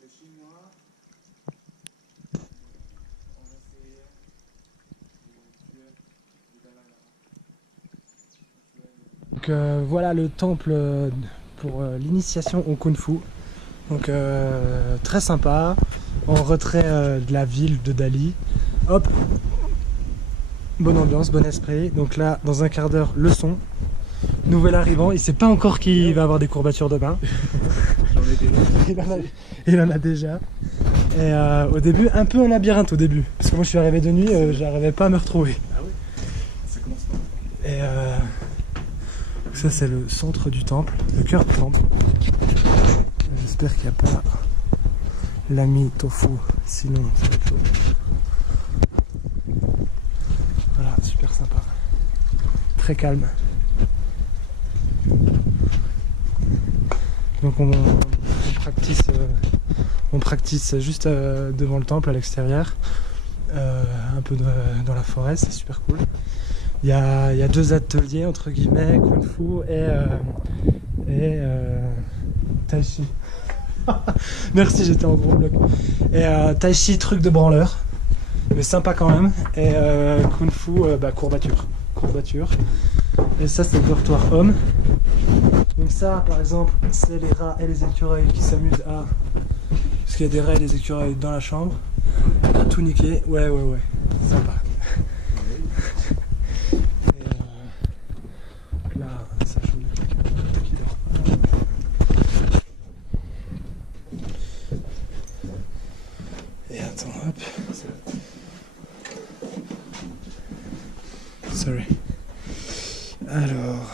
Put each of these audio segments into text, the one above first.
Les Chinois ont essayé de tuer le Dalai Lama. Donc voilà le temple pour l'initiation au Kung Fu. Donc très sympa, en retrait de la ville de Dali. Hop, bonne ambiance, bon esprit. Donc là, dans un quart d'heure, le son. Nouvel arrivant, il sait pas encore qui va avoir des courbatures demain. Il en a déjà. Et au début, un peu un labyrinthe au début. Parce que moi je suis arrivé de nuit, j'arrivais pas à me retrouver. Ah oui, ça commence pas. Et ça c'est le centre du temple, le cœur du temple. J'espère qu'il n'y a pas l'ami tofu, sinon ça va être chaud. Voilà, super sympa. Très calme. Donc on practice juste devant le temple à l'extérieur, un peu dans la forêt, c'est super cool. Il y a deux ateliers entre guillemets, Kung Fu et Tai Chi. Merci, j'étais en gros bloc. Et Tai Chi, truc de branleur, mais sympa quand même. Et Kung Fu, courbature. Et ça c'est le dortoir homme. Donc ça par exemple c'est les rats et les écureuils qui s'amusent à... Parce qu'il y a des rats et des écureuils dans la chambre. À tout niquer. Ouais, sympa. Et là ça joue qui dort pas. Et attends, hop. Sorry. Alors...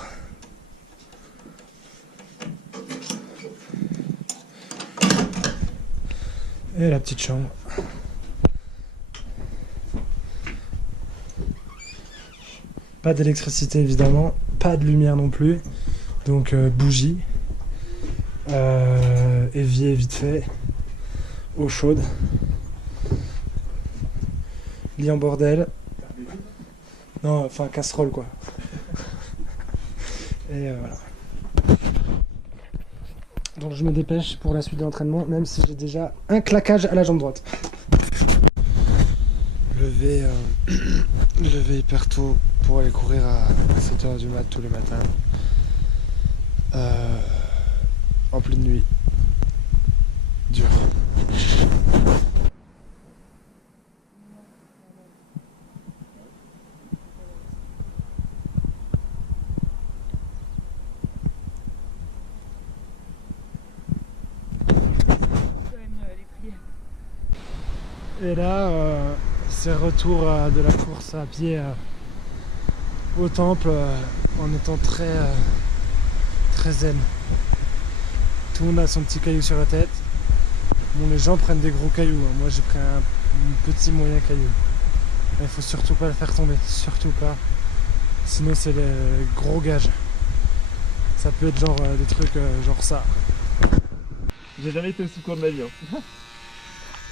Et la petite chambre. Pas d'électricité évidemment, pas de lumière non plus. Donc bougie. Évier vite fait. Eau chaude. Lit en bordel. Non, enfin casserole quoi. Et voilà. Donc je me dépêche pour la suite de l'entraînement, même si j'ai déjà un claquage à la jambe droite. Levé hyper tôt pour aller courir à 7h du mat tous les matins. En pleine nuit. Dur. Et là, c'est retour de la course à pied au temple en étant très zen. Tout le monde a son petit caillou sur la tête. Bon, les gens prennent des gros cailloux, hein. Moi j'ai pris un petit moyen caillou. Il faut surtout pas le faire tomber, surtout pas. Sinon c'est les gros gages. Ça peut être genre des trucs genre ça. J'ai jamais été aussi court de ma vie. Hein.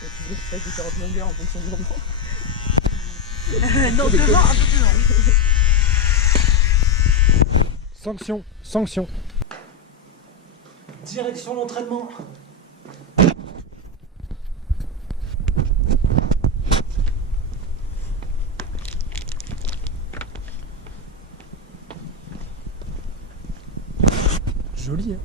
Tu veux que tu fasses différentes longueurs en fonction du moment. Non, devant, un peu plus long. Sanction. Direction l'entraînement. Joli, hein.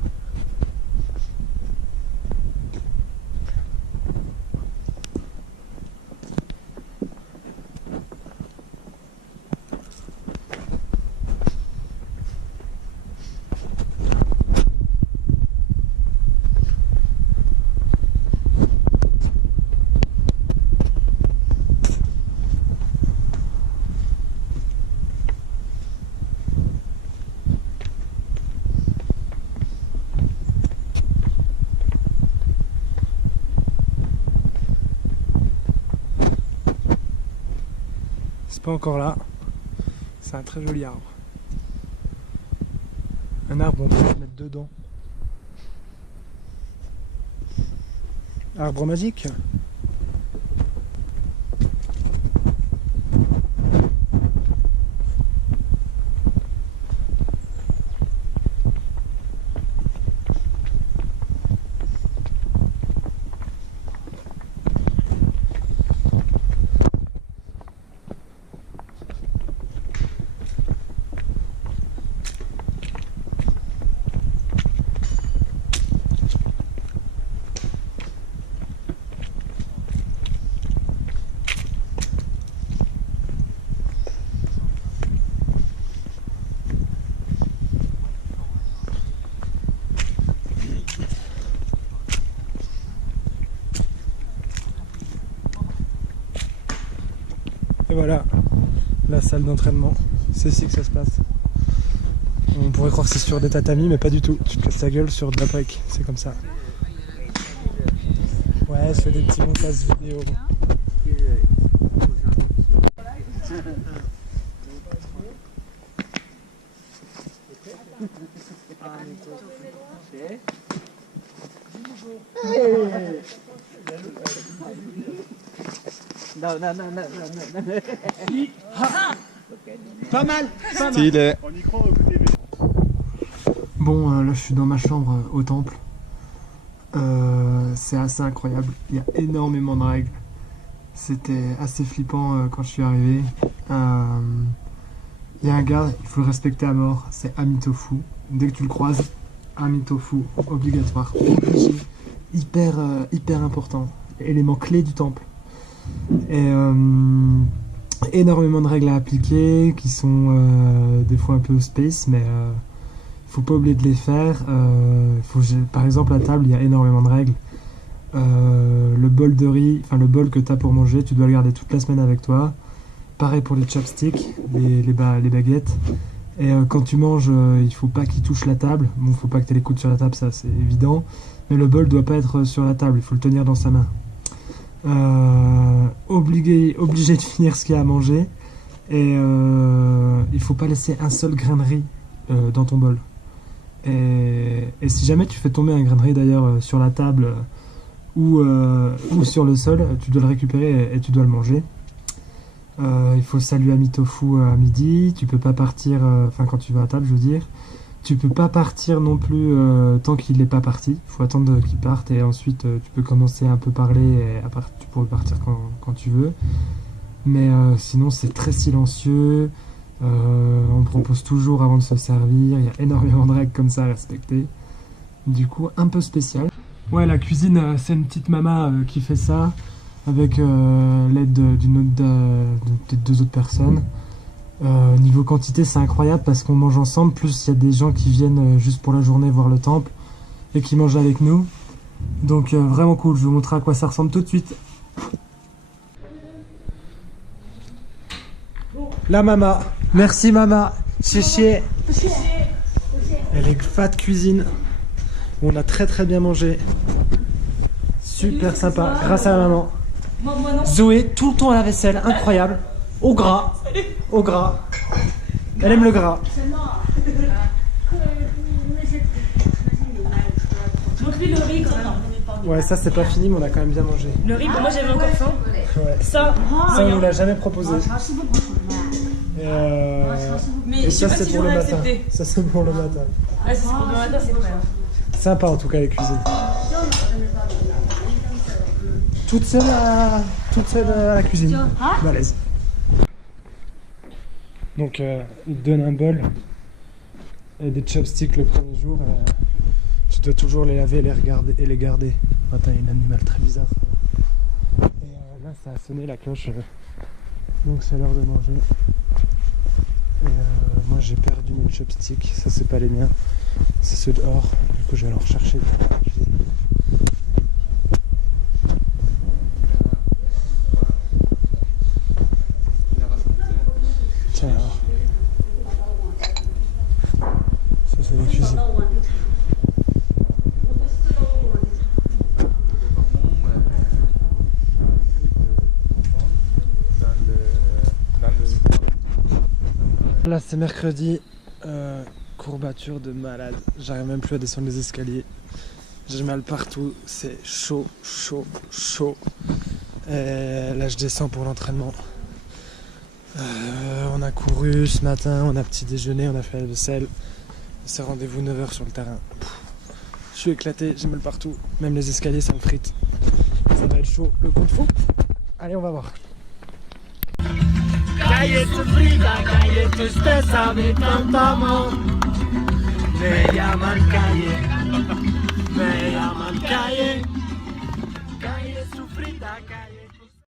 C'est pas encore là. C'est un très joli arbre. Un arbre on peut se mettre dedans. Arbre magique. Et voilà, la salle d'entraînement. C'est ici que ça se passe. On pourrait croire que c'est sur des tatamis, mais pas du tout. Tu te casses ta gueule sur de la brique, c'est comme ça. Ouais, je fais des petits montages vidéo. Pas mal. Stylé. Bon, là je suis dans ma chambre au temple. C'est assez incroyable. Il y a énormément de règles. C'était assez flippant quand je suis arrivé. Il y a un gars, il faut le respecter à mort. C'est Amitofu. Dès que tu le croises, Amitofu, obligatoire. Obligé. Hyper important. Élément clé du temple. Et énormément de règles à appliquer qui sont des fois un peu space, mais faut pas oublier de les faire. Par exemple, à table, il y a énormément de règles. Le bol de riz, enfin le bol que tu as pour manger, tu dois le garder toute la semaine avec toi. Pareil pour les chopsticks, les baguettes. Et quand tu manges, il faut pas qu'ils touchent la table. Bon, faut pas que tu aies les coudes sur la table, ça c'est évident. Mais le bol doit pas être sur la table, il faut le tenir dans sa main. Obligé de finir ce qu'il y a à manger. Et il faut pas laisser un seul grain de riz dans ton bol. Et si jamais tu fais tomber un grain de riz d'ailleurs sur la table ou sur le sol, tu dois le récupérer et tu dois le manger. Il faut saluer Amitofu à midi. Tu peux pas partir, enfin quand tu vas à table je veux dire. Tu peux pas partir non plus tant qu'il n'est pas parti. Il faut attendre qu'il parte et ensuite tu peux commencer à un peu parler et tu pourrais partir quand tu veux. Mais sinon c'est très silencieux. On propose toujours avant de se servir. Il y a énormément de règles comme ça à respecter. Du coup un peu spécial. Ouais, la cuisine c'est une petite mama qui fait ça avec l'aide de deux autres personnes. Niveau quantité c'est incroyable parce qu'on mange ensemble, plus il y a des gens qui viennent juste pour la journée voir le temple et qui mangent avec nous, donc vraiment cool. Je vais vous montrer à quoi ça ressemble tout de suite. La mama, merci mama, chéché. Elle est fat cuisine, on a très bien mangé, super sympa grâce à la maman. Zoé tout le temps à la vaisselle, incroyable. Au gras. Elle aime le gras. Montre-lui le riz quand même. Ouais, ça c'est pas fini, mais on a quand même bien mangé. Le riz, moi j'avais encore faim. Ouais. Ça, on nous l'a jamais proposé. mais Et je sais ça pas c'est si pour le j'aurais matin. accepté. Ça c'est pour le matin. Ah, c'est pour le matin, c'est prêt. Sympa en tout cas les cuisines. Toute seule à la cuisine. Balèze. Donc il te donne un bol et des chopsticks le premier jour. Tu dois toujours les laver et les garder. Attends, il y a un animal très bizarre. Et là ça a sonné la cloche. Donc c'est l'heure de manger. Et moi j'ai perdu mes chopsticks. Ça c'est pas les miens. C'est ceux dehors. Du coup je vais aller en rechercher. Tiens alors. Ça c'est la cuisine. Là c'est mercredi, courbature de malade, j'arrive même plus à descendre les escaliers, j'ai mal partout, c'est chaud. Et là je descends pour l'entraînement. On a couru ce matin, on a petit déjeuner, on a fait la vaisselle, c'est rendez-vous 9h sur le terrain. Je suis éclaté, j'ai mal partout, même les escaliers ça me frite, ça va être chaud, le coup de fou. Allez on va voir. Calle tu Frida, calle tu espesa, me cantamos. Me llaman calle, calle sufrida, calle.